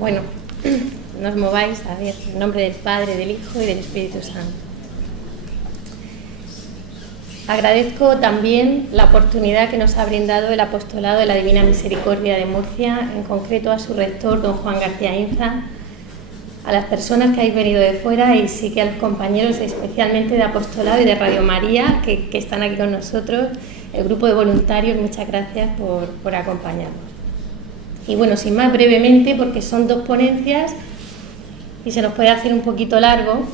Bueno, no os mováis, a ver, en nombre del Padre, del Hijo y del Espíritu Santo. Agradezco también la oportunidad que nos ha brindado el Apostolado de la Divina Misericordia de Murcia, en concreto a su rector, don Juan García Inza, a las personas que habéis venido de fuera y sí que a los compañeros especialmente de Apostolado y de Radio María que están aquí con nosotros, el grupo de voluntarios, muchas gracias por acompañarnos. Y bueno, sin más, brevemente, porque son dos ponencias y se nos puede hacer un poquito largo,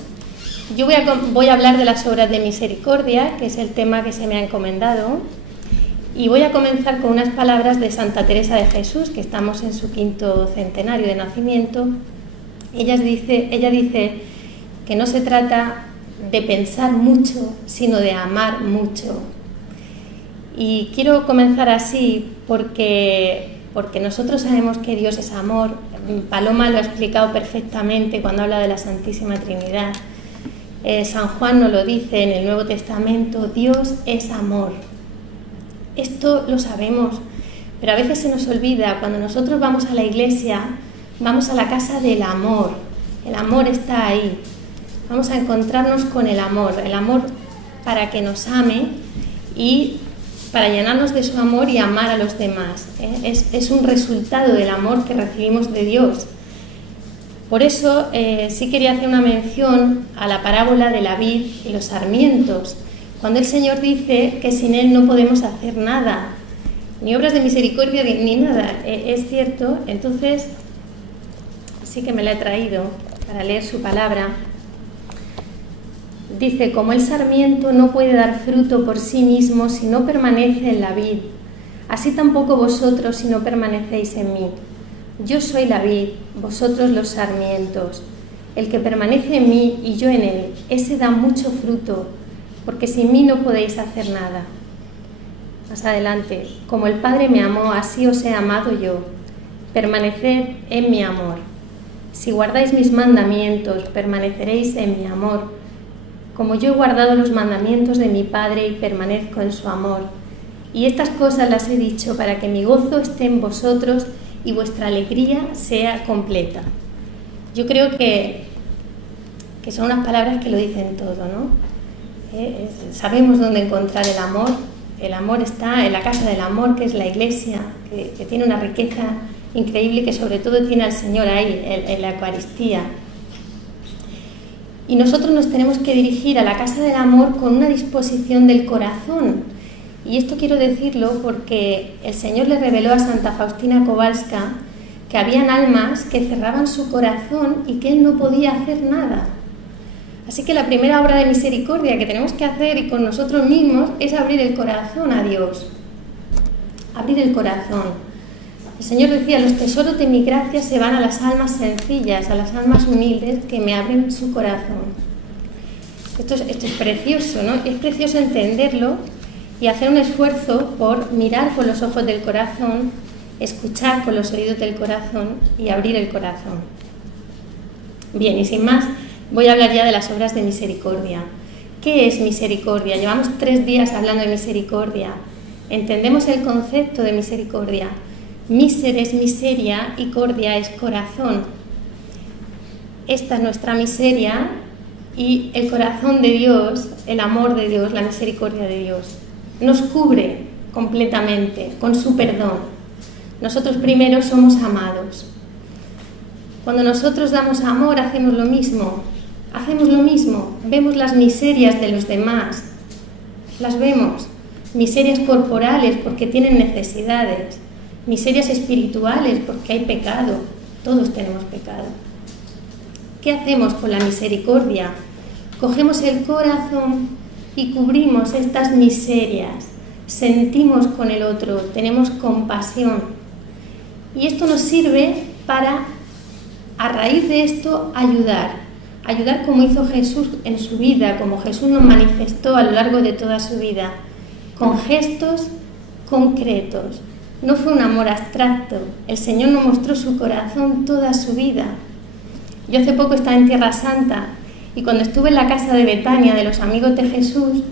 yo voy a hablar de las obras de misericordia, que es el tema que se me ha encomendado, y voy a comenzar con unas palabras de Santa Teresa de Jesús, que estamos en su 5º centenario de nacimiento. Ella dice que no se trata de pensar mucho, sino de amar mucho. Y quiero comenzar así porque nosotros sabemos que Dios es amor. Paloma lo ha explicado perfectamente cuando habla de la Santísima Trinidad. San Juan nos lo dice en el Nuevo Testamento, Dios es amor. Esto lo sabemos, pero a veces se nos olvida. Cuando nosotros vamos a la iglesia, vamos a la casa del amor. El amor está ahí. Vamos a encontrarnos con el amor para que nos ame y para llenarnos de su amor y amar a los demás. Es un resultado del amor que recibimos de Dios. Por eso sí quería hacer una mención a la parábola de la vid y los sarmientos, cuando el Señor dice que sin Él no podemos hacer nada, ni obras de misericordia ni nada. Es cierto. Entonces sí que me la he traído para leer su palabra. Dice, como el sarmiento no puede dar fruto por sí mismo si no permanece en la vid, así tampoco vosotros si no permanecéis en mí. Yo soy la vid, vosotros los sarmientos. El que permanece en mí y yo en él, ese da mucho fruto, porque sin mí no podéis hacer nada. Más adelante, como el Padre me amó, así os he amado yo. Permaneced en mi amor. Si guardáis mis mandamientos, permaneceréis en mi amor, como yo he guardado los mandamientos de mi Padre y permanezco en su amor. Y estas cosas las he dicho para que mi gozo esté en vosotros y vuestra alegría sea completa. Yo creo que son unas palabras que lo dicen todo, ¿no? Sabemos dónde encontrar el amor. El amor está en la casa del amor, que es la Iglesia, que tiene una riqueza increíble, que sobre todo tiene al Señor ahí, en la Eucaristía. Y nosotros nos tenemos que dirigir a la casa del amor con una disposición del corazón. Y esto quiero decirlo porque el Señor le reveló a Santa Faustina Kowalska que habían almas que cerraban su corazón y que Él no podía hacer nada. Así que la primera obra de misericordia que tenemos que hacer y con nosotros mismos es abrir el corazón a Dios. Abrir el corazón. El Señor decía, los tesoros de mi gracia se van a las almas sencillas, a las almas humildes que me abren su corazón. Esto es precioso, ¿no? Es precioso entenderlo y hacer un esfuerzo por mirar con los ojos del corazón, escuchar con los oídos del corazón y abrir el corazón. Bien, y sin más, voy a hablar ya de las obras de misericordia. ¿Qué es misericordia? Llevamos 3 días hablando de misericordia. Entendemos el concepto de misericordia. Miser es miseria y cordia es corazón. Esta es nuestra miseria y el corazón de Dios, el amor de Dios, la misericordia de Dios, nos cubre completamente con su perdón. Nosotros primero somos amados. Cuando nosotros damos amor hacemos lo mismo, vemos las miserias de los demás, las vemos, miserias corporales porque tienen necesidades, miserias espirituales porque hay pecado, todos tenemos pecado. ¿Qué hacemos con la misericordia? Cogemos el corazón y cubrimos estas miserias, sentimos con el otro, tenemos compasión. Y esto nos sirve para, a raíz de esto, ayudar como hizo Jesús en su vida, como Jesús nos manifestó a lo largo de toda su vida, con gestos concretos. No fue un amor abstracto, el Señor nos mostró su corazón toda su vida. Yo hace poco estaba en Tierra Santa y cuando estuve en la casa de Betania de los amigos de Jesús,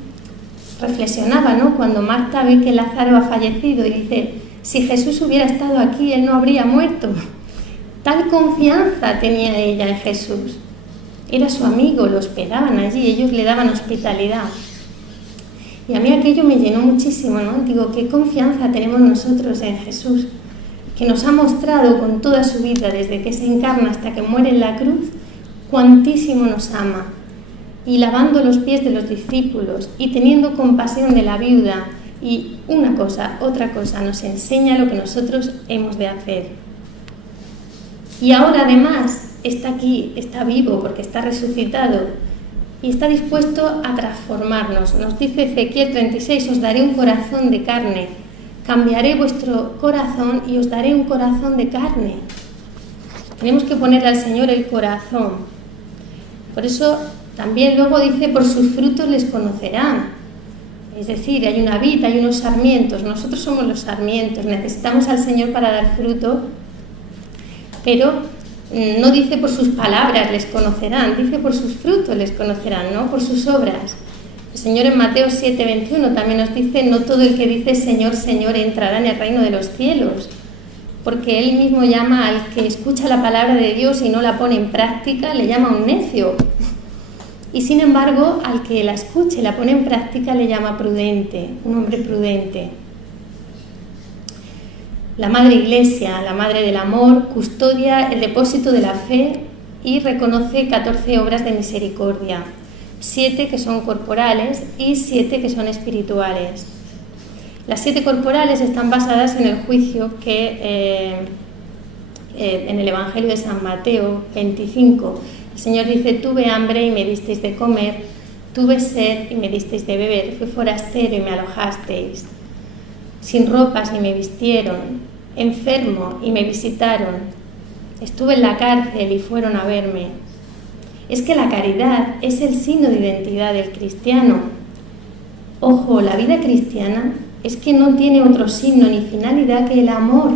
reflexionaba, ¿no? Cuando Marta ve que Lázaro ha fallecido y dice, si Jesús hubiera estado aquí, él no habría muerto. Tal confianza tenía ella en Jesús. Era su amigo, lo esperaban allí, ellos le daban hospitalidad. Y a mí aquello me llenó muchísimo, ¿no? Digo, qué confianza tenemos nosotros en Jesús, que nos ha mostrado con toda su vida, desde que se encarna hasta que muere en la cruz, cuantísimo nos ama. Y lavando los pies de los discípulos y teniendo compasión de la viuda. Y una cosa, otra cosa, nos enseña lo que nosotros hemos de hacer. Y ahora además está aquí, está vivo porque está resucitado y está dispuesto a transformarnos. Nos dice Ezequiel 36, os daré un corazón de carne, cambiaré vuestro corazón y os daré un corazón de carne. Tenemos que ponerle al Señor el corazón. Por eso también luego dice, por sus frutos les conocerán. Es decir, hay una vid, hay unos sarmientos, nosotros somos los sarmientos, necesitamos al Señor para dar fruto, pero no dice por sus palabras les conocerán, dice por sus frutos les conocerán, ¿no? Por sus obras. El Señor en Mateo 7:21 también nos dice, no todo el que dice Señor, Señor entrará en el reino de los cielos, porque Él mismo llama al que escucha la palabra de Dios y no la pone en práctica, le llama un necio. Y sin embargo, al que la escuche y la pone en práctica le llama prudente, un hombre prudente. La Madre Iglesia, la Madre del Amor, custodia el depósito de la fe y reconoce 14 obras de misericordia, 7 que son corporales y 7 que son espirituales. Las 7 corporales están basadas en el juicio que en el Evangelio de San Mateo 25, el Señor dice, tuve hambre y me disteis de comer, tuve sed y me disteis de beber, fui forastero y me alojasteis, sin ropas y me vistieron, enfermo y me visitaron, estuve en la cárcel y fueron a verme. Es que la caridad es el signo de identidad del cristiano. Ojo, la vida cristiana es que no tiene otro signo ni finalidad que el amor.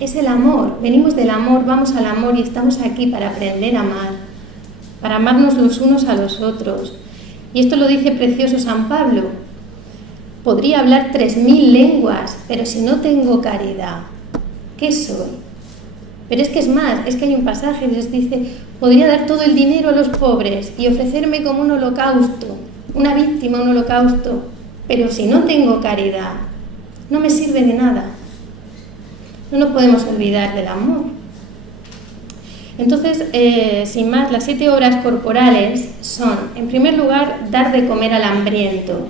Es el amor, venimos del amor, vamos al amor y estamos aquí para aprender a amar, para amarnos los unos a los otros. Y esto lo dice precioso San Pablo. Podría hablar 3000 lenguas, pero si no tengo caridad, ¿qué soy? Pero es que es más, es que hay un pasaje que les dice, podría dar todo el dinero a los pobres y ofrecerme como un holocausto, una víctima, un holocausto, pero si no tengo caridad, no me sirve de nada. No nos podemos olvidar del amor. Entonces, sin más, las 7 obras corporales son, en primer lugar, dar de comer al hambriento.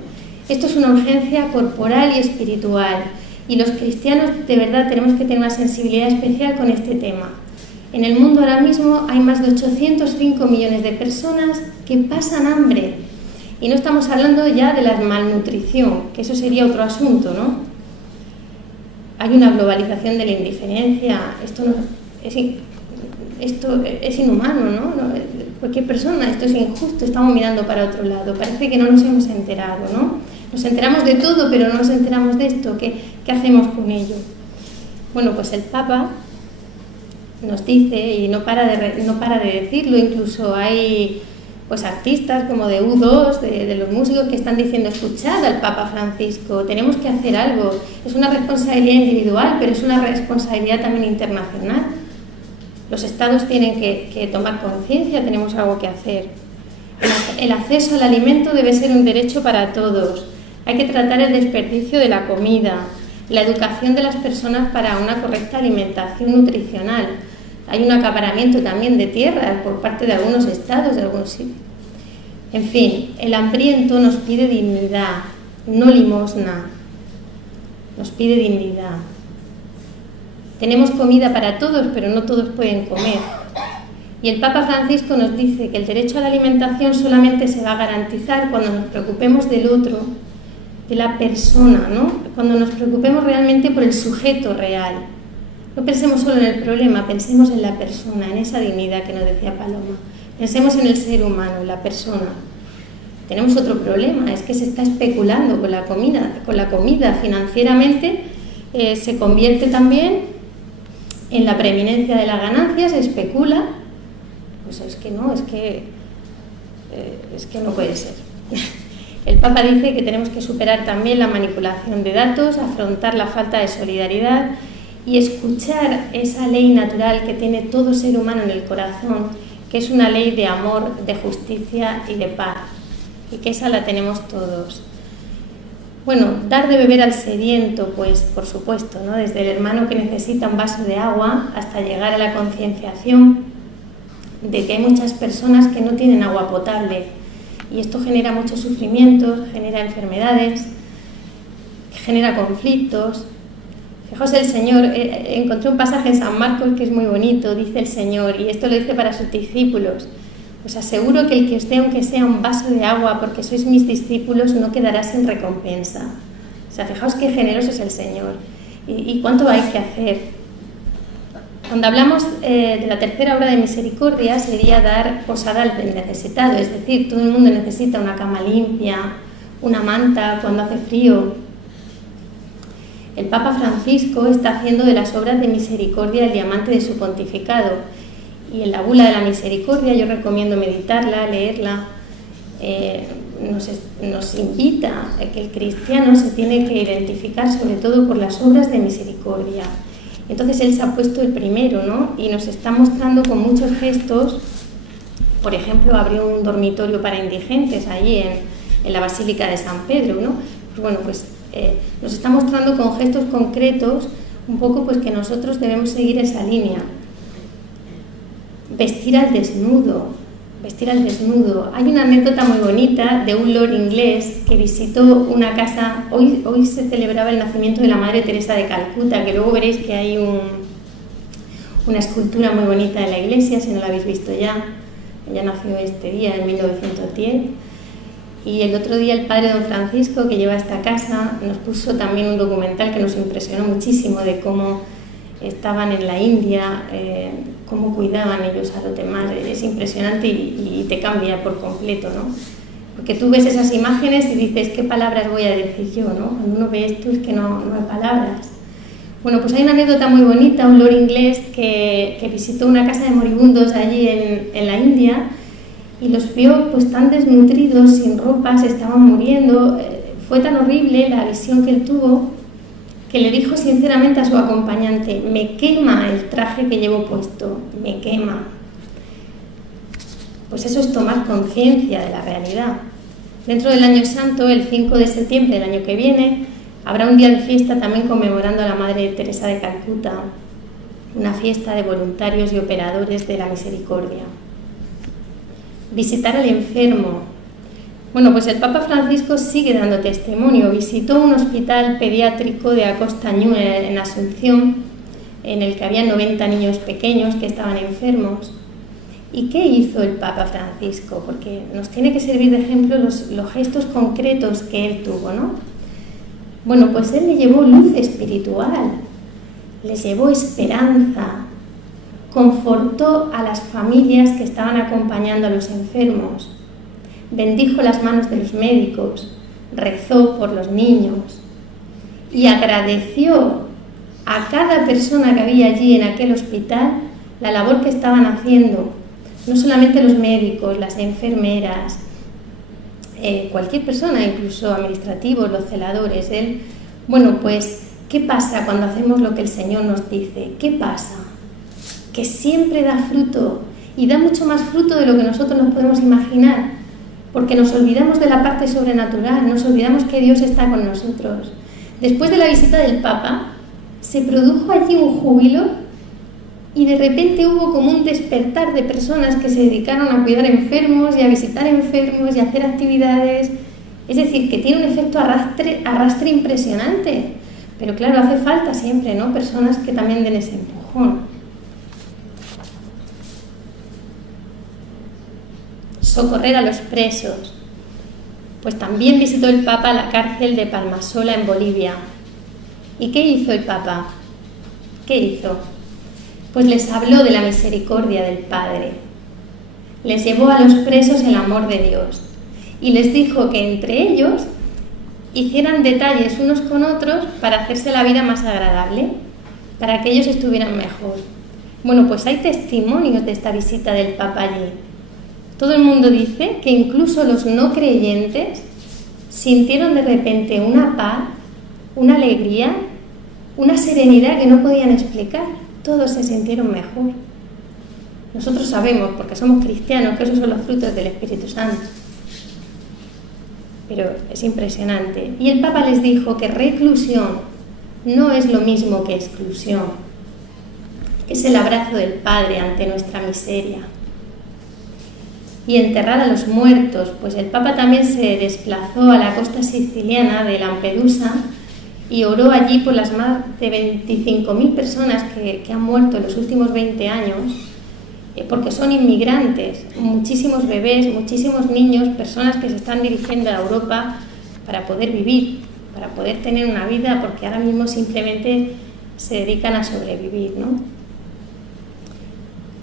Esto es una urgencia corporal y espiritual, y los cristianos de verdad tenemos que tener una sensibilidad especial con este tema. En el mundo ahora mismo hay más de 805 millones de personas que pasan hambre, y no estamos hablando ya de la malnutrición, que eso sería otro asunto, ¿no? Hay una globalización de la indiferencia, esto es inhumano, ¿no? Cualquier persona, esto es injusto, estamos mirando para otro lado, parece que no nos hemos enterado, ¿no? Nos enteramos de todo, pero no nos enteramos de esto, ¿qué hacemos con ello? Bueno, pues el Papa nos dice, y no para de decirlo, incluso hay pues artistas como de U2, de los músicos que están diciendo, escuchad al Papa Francisco, tenemos que hacer algo, es una responsabilidad individual, pero es una responsabilidad también internacional. Los estados tienen que tomar conciencia, tenemos algo que hacer. El acceso al alimento debe ser un derecho para todos, hay que tratar el desperdicio de la comida, la educación de las personas para una correcta alimentación nutricional. Hay un acaparamiento también de tierras por parte de algunos estados, de algunos sitios. En fin, el hambriento nos pide dignidad, no limosna. Nos pide dignidad. Tenemos comida para todos, pero no todos pueden comer. Y el Papa Francisco nos dice que el derecho a la alimentación solamente se va a garantizar cuando nos preocupemos del otro, de la persona, ¿no? Cuando nos preocupemos realmente por el sujeto real. No pensemos solo en el problema, pensemos en la persona, en esa dignidad que nos decía Paloma. Pensemos en el ser humano, en la persona. Tenemos otro problema, es que se está especulando con la comida financieramente, se convierte también en la preeminencia de la ganancia, se especula. Pues es que no puede ser. El Papa dice que tenemos que superar también la manipulación de datos, afrontar la falta de solidaridad y escuchar esa ley natural que tiene todo ser humano en el corazón, que es una ley de amor, de justicia y de paz, y que esa la tenemos todos. Bueno, dar de beber al sediento, pues por supuesto, ¿no? Desde el hermano que necesita un vaso de agua hasta llegar a la concienciación de que hay muchas personas que no tienen agua potable, y esto genera muchos sufrimientos, genera enfermedades, genera conflictos. Fijaos, el Señor, encontré un pasaje en San Marcos que es muy bonito, dice el Señor, y esto lo dice para sus discípulos: os aseguro que el que os dé aunque sea un vaso de agua porque sois mis discípulos no quedará sin recompensa. O sea, fijaos qué generoso es el Señor y cuánto hay que hacer. Cuando hablamos de la tercera obra de misericordia sería dar posada al necesitado, es decir, todo el mundo necesita una cama limpia, una manta cuando hace frío. El Papa Francisco está haciendo de las obras de misericordia el diamante de su pontificado, y en la bula de la misericordia yo recomiendo meditarla, leerla. Nos invita a que el cristiano se tiene que identificar sobre todo por las obras de misericordia. Entonces él se ha puesto el primero, ¿no? Y nos está mostrando con muchos gestos. Por ejemplo, abrió un dormitorio para indigentes allí en la Basílica de San Pedro, ¿no? Pues bueno, pues nos está mostrando con gestos concretos un poco pues que nosotros debemos seguir esa línea. Vestir al desnudo. Hay una anécdota muy bonita de un lord inglés que visitó una casa. Hoy se celebraba el nacimiento de la Madre Teresa de Calcuta, que luego veréis que hay una escultura muy bonita en la iglesia, si no la habéis visto ya. Ella nació este día, en 1910. Y el otro día el padre don Francisco, que lleva esta casa, nos puso también un documental que nos impresionó muchísimo de cómo estaban en la India, cómo cuidaban ellos a los demás. Es impresionante y te cambia por completo, ¿no? Porque tú ves esas imágenes y dices, ¿qué palabras voy a decir yo, no? Cuando uno ve esto es que no hay palabras. Bueno, pues hay una anécdota muy bonita, un lord inglés que visitó una casa de moribundos allí en la India y los vio pues tan desnutridos, sin ropa, se estaban muriendo. Fue tan horrible la visión que él tuvo que le dijo sinceramente a su acompañante: me quema el traje que llevo puesto, me quema. Pues eso es tomar conciencia de la realidad. Dentro del Año Santo, el 5 de septiembre del año que viene, habrá un día de fiesta también conmemorando a la Madre Teresa de Calcuta, una fiesta de voluntarios y operadores de la misericordia. Visitar al enfermo. Bueno, pues el Papa Francisco sigue dando testimonio. Visitó un hospital pediátrico de Acostañú en Asunción, en el que había 90 niños pequeños que estaban enfermos. ¿Y qué hizo el Papa Francisco? Porque nos tiene que servir de ejemplo los gestos concretos que él tuvo, ¿no? Bueno, pues él le llevó luz espiritual, les llevó esperanza, confortó a las familias que estaban acompañando a los enfermos, bendijo las manos de los médicos, rezó por los niños y agradeció a cada persona que había allí en aquel hospital la labor que estaban haciendo, no solamente los médicos, las enfermeras, cualquier persona, incluso administrativos, los celadores. Bueno, pues, ¿qué pasa cuando hacemos lo que el Señor nos dice? ¿Qué pasa? Que siempre da fruto, y da mucho más fruto de lo que nosotros nos podemos imaginar, porque nos olvidamos de la parte sobrenatural, nos olvidamos que Dios está con nosotros. Después de la visita del Papa, se produjo allí un júbilo y de repente hubo como un despertar de personas que se dedicaron a cuidar enfermos y a visitar enfermos y a hacer actividades. Es decir, que tiene un efecto arrastre impresionante. Pero claro, hace falta siempre, ¿no?, personas que también den ese empujón. Socorrer a los presos. Pues también visitó el Papa la cárcel de Palmasola en Bolivia. ¿Y qué hizo el Papa? ¿Qué hizo? Pues les habló de la misericordia del Padre. Les llevó a los presos el amor de Dios y les dijo que entre ellos hicieran detalles unos con otros para hacerse la vida más agradable, para que ellos estuvieran mejor. Bueno, pues hay testimonios de esta visita del Papa allí. Todo el mundo dice que incluso los no creyentes sintieron de repente una paz, una alegría una serenidad que no podían explicar. Todos se sintieron mejor. Nosotros sabemos, porque somos cristianos, que esos son los frutos del Espíritu Santo. Pero es impresionante. Y el Papa les dijo que reclusión no es lo mismo que exclusión. Es el abrazo del Padre ante nuestra miseria. Y enterrar a los muertos, pues el Papa también se desplazó a la costa siciliana de Lampedusa y oró allí por las más de 25.000 personas que han muerto en los últimos 20 años, porque son inmigrantes, muchísimos bebés, muchísimos niños, personas que se están dirigiendo a Europa para poder vivir, para poder tener una vida, porque ahora mismo simplemente se dedican a sobrevivir, ¿no?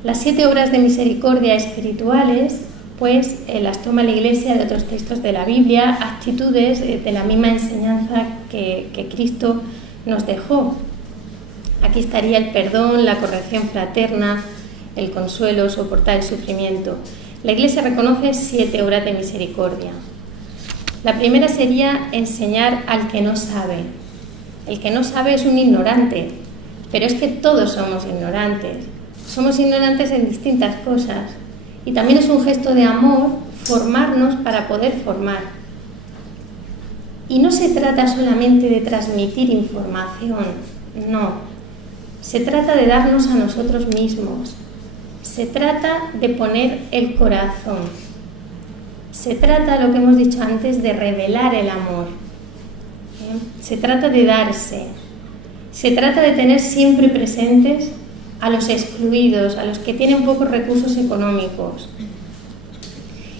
Las 7 obras de misericordia espirituales, pues las toma la Iglesia de otros textos de la Biblia, actitudes de la misma enseñanza que Cristo nos dejó. Aquí estaría el perdón, la corrección fraterna, el consuelo, soportar el sufrimiento. La Iglesia reconoce 7 obras de misericordia. La primera sería enseñar al que no sabe. El que no sabe es un ignorante, pero es que todos somos ignorantes. Somos ignorantes en distintas cosas. Y también es un gesto de amor formarnos para poder formar. Y no se trata solamente de transmitir información, no. Se trata de darnos a nosotros mismos. Se trata de poner el corazón. Se trata, lo que hemos dicho antes, de revelar el amor. Se trata de darse. Se trata de tener siempre presentes a los excluidos, a los que tienen pocos recursos económicos,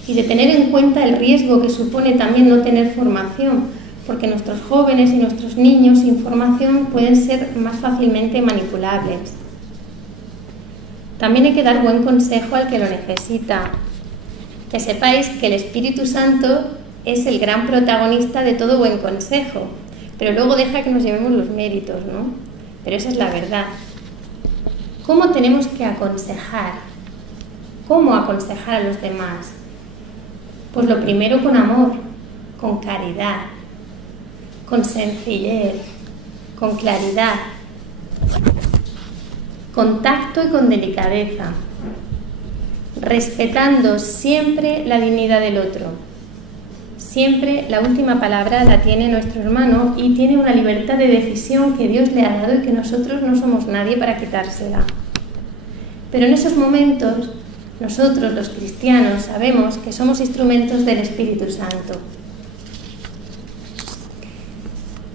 y de tener en cuenta el riesgo que supone también no tener formación, porque nuestros jóvenes y nuestros niños sin formación pueden ser más fácilmente manipulables. También hay que dar buen consejo al que lo necesita. Que sepáis que el Espíritu Santo es el gran protagonista de todo buen consejo, pero luego deja que nos llevemos los méritos, ¿no? Pero esa es la verdad. ¿Cómo tenemos que aconsejar? ¿Cómo aconsejar a los demás? Pues lo primero con amor, con caridad, con sencillez, con claridad, con tacto y con delicadeza, respetando siempre la dignidad del otro. Siempre la última palabra la tiene nuestro hermano y tiene una libertad de decisión que Dios le ha dado y que nosotros no somos nadie para quitársela. Pero en esos momentos, nosotros los cristianos sabemos que somos instrumentos del Espíritu Santo.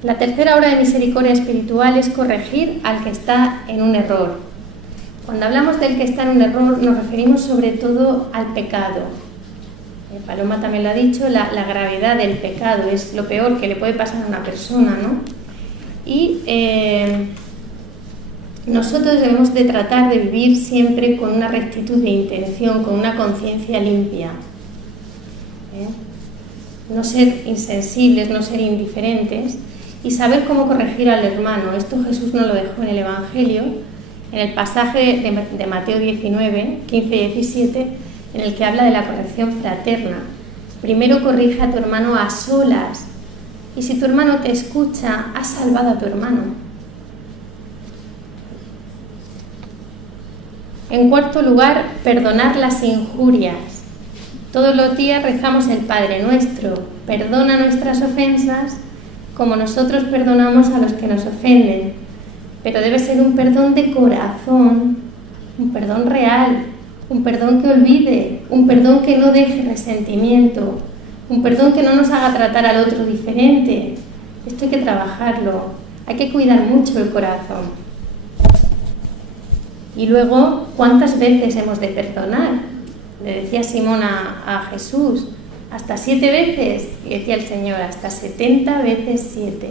La tercera obra de misericordia espiritual es corregir al que está en un error. Cuando hablamos del que está en un error, nos referimos sobre todo al pecado. Paloma también lo ha dicho, la gravedad del pecado es lo peor que le puede pasar a una persona, ¿no? Y nosotros debemos de tratar de vivir siempre con una rectitud de intención, con una conciencia limpia. No ser insensibles, no ser indiferentes y saber cómo corregir al hermano. Esto Jesús nos lo dejó en el Evangelio, en el pasaje de Mateo 19, 15 y 17, en el que habla de la corrección fraterna. Primero corrige a tu hermano a solas, y si tu hermano te escucha, has salvado a tu hermano. En cuarto lugar, perdonar las injurias. Todos los días rezamos el Padre Nuestro, perdona nuestras ofensas como nosotros perdonamos a los que nos ofenden, pero debe ser un perdón de corazón, un perdón real, un perdón que olvide, un perdón que no deje resentimiento, un perdón que no nos haga tratar al otro diferente. Esto hay que trabajarlo, hay que cuidar mucho el corazón. Y luego, ¿cuántas veces hemos de perdonar? Le decía Simón a Jesús, hasta 7 veces, y decía el Señor, hasta 70 veces 7.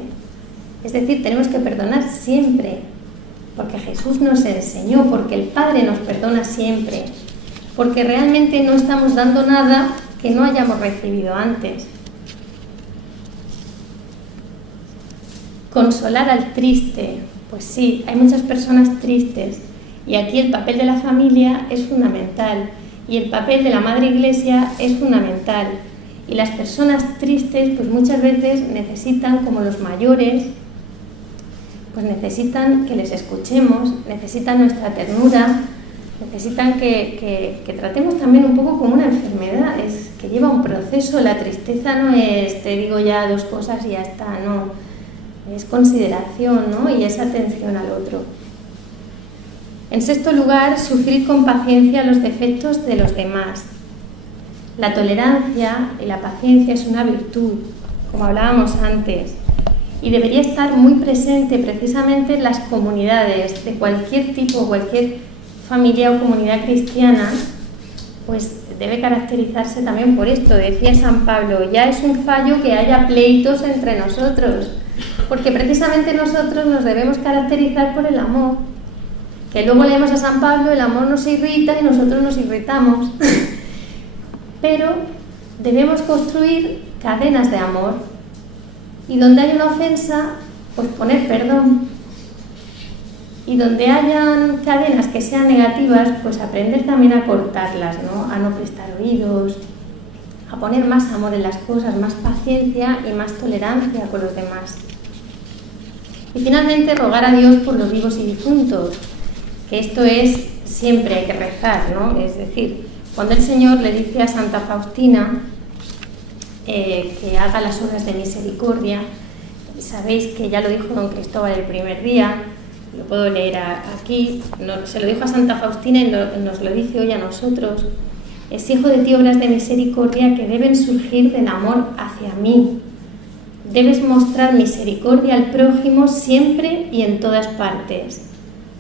Es decir, tenemos que perdonar siempre, porque Jesús nos enseñó, porque el Padre nos perdona siempre, porque realmente no estamos dando nada que no hayamos recibido antes. Consolar al triste, pues sí, hay muchas personas tristes, y aquí el papel de la familia es fundamental, y el papel de la Madre Iglesia es fundamental. Y las personas tristes, pues muchas veces necesitan, como los mayores, pues necesitan que les escuchemos, necesitan nuestra ternura, necesitan que tratemos también un poco como una enfermedad, es que lleva un proceso. La tristeza no es, te digo ya 2 cosas y ya está, no, es consideración, ¿no? Y es atención al otro. En sexto lugar, sufrir con paciencia los defectos de los demás. La tolerancia y la paciencia es una virtud, como hablábamos antes, y debería estar muy presente precisamente en las comunidades de cualquier tipo, cualquier familia o comunidad cristiana, pues debe caracterizarse también por esto. Decía San Pablo, ya es un fallo que haya pleitos entre nosotros, porque precisamente nosotros nos debemos caracterizar por el amor. Que luego leemos a San Pablo, el amor nos irrita y nosotros nos irritamos. Pero debemos construir cadenas de amor, y donde hay una ofensa, pues poner perdón, y donde hayan cadenas que sean negativas, pues aprender también a cortarlas, ¿no? A no prestar oídos, a poner más amor en las cosas, más paciencia y más tolerancia con los demás. Y finalmente rogar a Dios por los vivos y difuntos, que esto es, siempre hay que rezar, ¿no? Es decir, cuando el Señor le dice a Santa Faustina que haga las obras de misericordia, sabéis que ya lo dijo don Cristóbal el primer día, lo puedo leer aquí, se lo dijo a Santa Faustina y nos lo dice hoy a nosotros: exijo de ti obras de misericordia que deben surgir del amor hacia mí. Debes mostrar misericordia al prójimo siempre y en todas partes.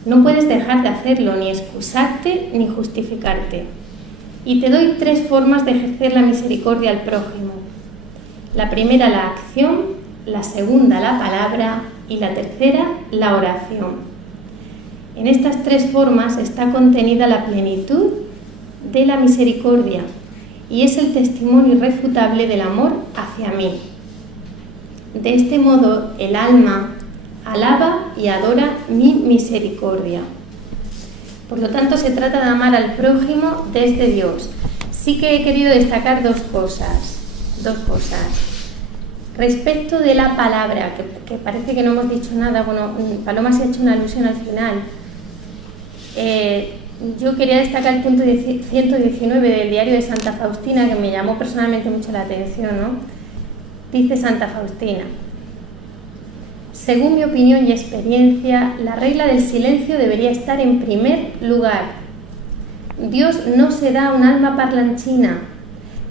No puedes dejar de hacerlo, ni excusarte ni justificarte. Y te doy 3 formas de ejercer la misericordia al prójimo. La primera, la acción; la segunda, la palabra; y la tercera, la oración. En estas 3 formas está contenida la plenitud de la misericordia y es el testimonio irrefutable del amor hacia mí. De este modo, el alma alaba y adora mi misericordia. Por lo tanto, se trata de amar al prójimo desde Dios. Sí que he querido destacar 2 cosas. Respecto de la palabra, que parece que no hemos dicho nada, bueno, Paloma se ha hecho una alusión al final. Yo quería destacar el punto 119 del diario de Santa Faustina, que me llamó personalmente mucho la atención, ¿no? Dice Santa Faustina: según mi opinión y experiencia, la regla del silencio debería estar en primer lugar. Dios no se da a un alma parlanchina,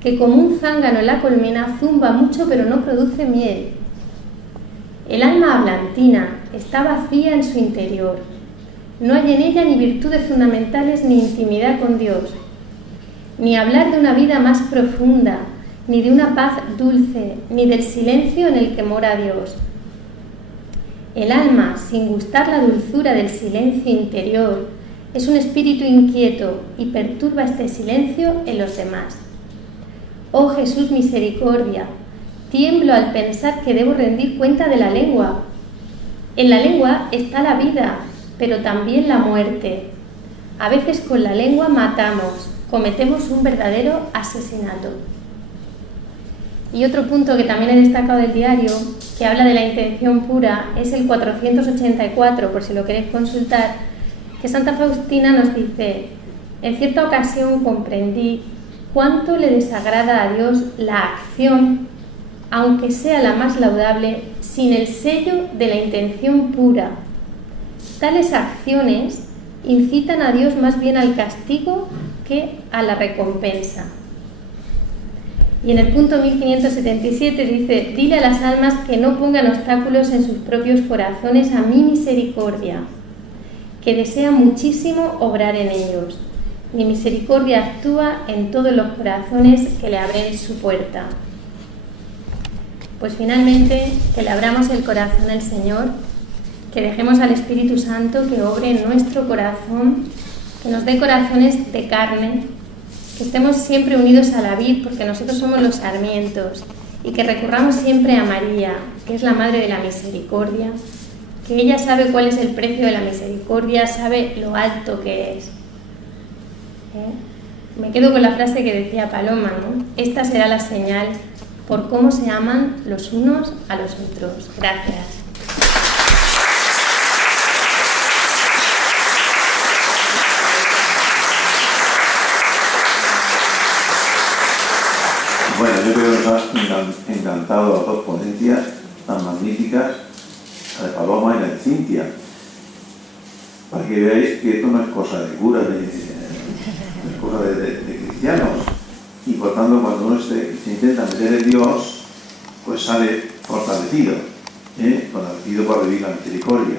que como un zángano en la colmena zumba mucho pero no produce miel. El alma hablantina está vacía en su interior. No hay en ella ni virtudes fundamentales ni intimidad con Dios, ni hablar de una vida más profunda, ni de una paz dulce, ni del silencio en el que mora Dios. El alma, sin gustar la dulzura del silencio interior, es un espíritu inquieto y perturba este silencio en los demás. Oh Jesús, misericordia, tiemblo al pensar que debo rendir cuenta de la lengua. En la lengua está la vida, pero también la muerte. A veces con la lengua matamos, cometemos un verdadero asesinato. Y otro punto que también he destacado del diario, que habla de la intención pura, es el 484, por si lo queréis consultar, que Santa Faustina nos dice: en cierta ocasión comprendí cuánto le desagrada a Dios la acción, aunque sea la más laudable, sin el sello de la intención pura. Tales acciones incitan a Dios más bien al castigo que a la recompensa. Y en el punto 1577 dice: dile a las almas que no pongan obstáculos en sus propios corazones a mi misericordia, que desea muchísimo obrar en ellos. Mi misericordia actúa en todos los corazones que le abren su puerta. Pues finalmente, que le abramos el corazón al Señor, que dejemos al Espíritu Santo que obre en nuestro corazón, que nos dé corazones de carne, que estemos siempre unidos a la vid, porque nosotros somos los sarmientos, y que recurramos siempre a María, que es la Madre de la Misericordia, que ella sabe cuál es el precio de la misericordia, sabe lo alto que es. Me quedo con la frase que decía Paloma, ¿no? Esta será la señal por cómo se aman los unos a los otros. Gracias. Bueno, yo creo que nos ha encantado las dos ponencias tan magníficas, la de Paloma y la de Cintia, para que veáis que esto no es cosa de curas, es cosa de cristianos, y por tanto cuando uno se intenta meter en Dios, pues sale fortalecido, fortalecido para vivir la misericordia.